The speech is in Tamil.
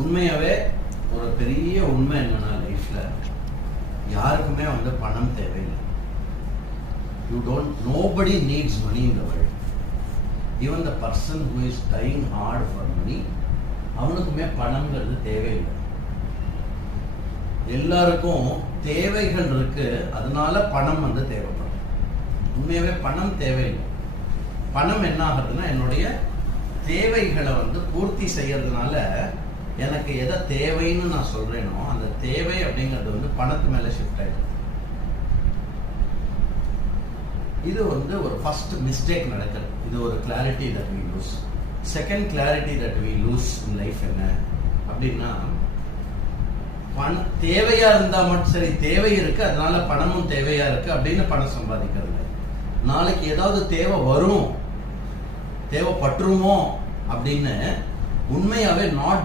உண்மையாவே ஒரு பெரிய உண்மை என்னன்னா லைஃப்ல யாருக்குமே பணம் தேவையில்லை. Nobody needs money in the world. Even the person who is dying hard for money, அவனுக்குமே பணம்ங்கிறது தேவையில்லை. எல்லாருக்கும் தேவைகள் இருக்கு, அதனால பணம் தேவைப்படும். உண்மையாவே பணம் தேவையில்லை. பணம் என்ன ஆகுதுன்னா என்னுடைய தேவைகளை பூர்த்தி செய்யறதுனால எனக்கு எதை தேவைன்னு நான் சொல்றேனோ அந்த தேவை அப்படிங்கிறது பணத்து மேல ஷிஃப்ட் ஆயிடுது. இது ஒரு ஃபர்ஸ்ட் மிஸ்டேக் நடக்குது. இது ஒரு clarity that we lose. Second clarity that we lose in life என்ன அப்படின்னா, பணம் தேவையா இருந்தா மட்டும் சரி, தேவை இருக்கு அதனால பணமும் தேவையா இருக்கு அப்படின்னு பணம் சம்பாதிக்கிறது. நாளைக்கு ஏதாவது தேவை வரும், தேவைப்பட்டுருமோ அப்படின்னு உண்மையாவே நாட்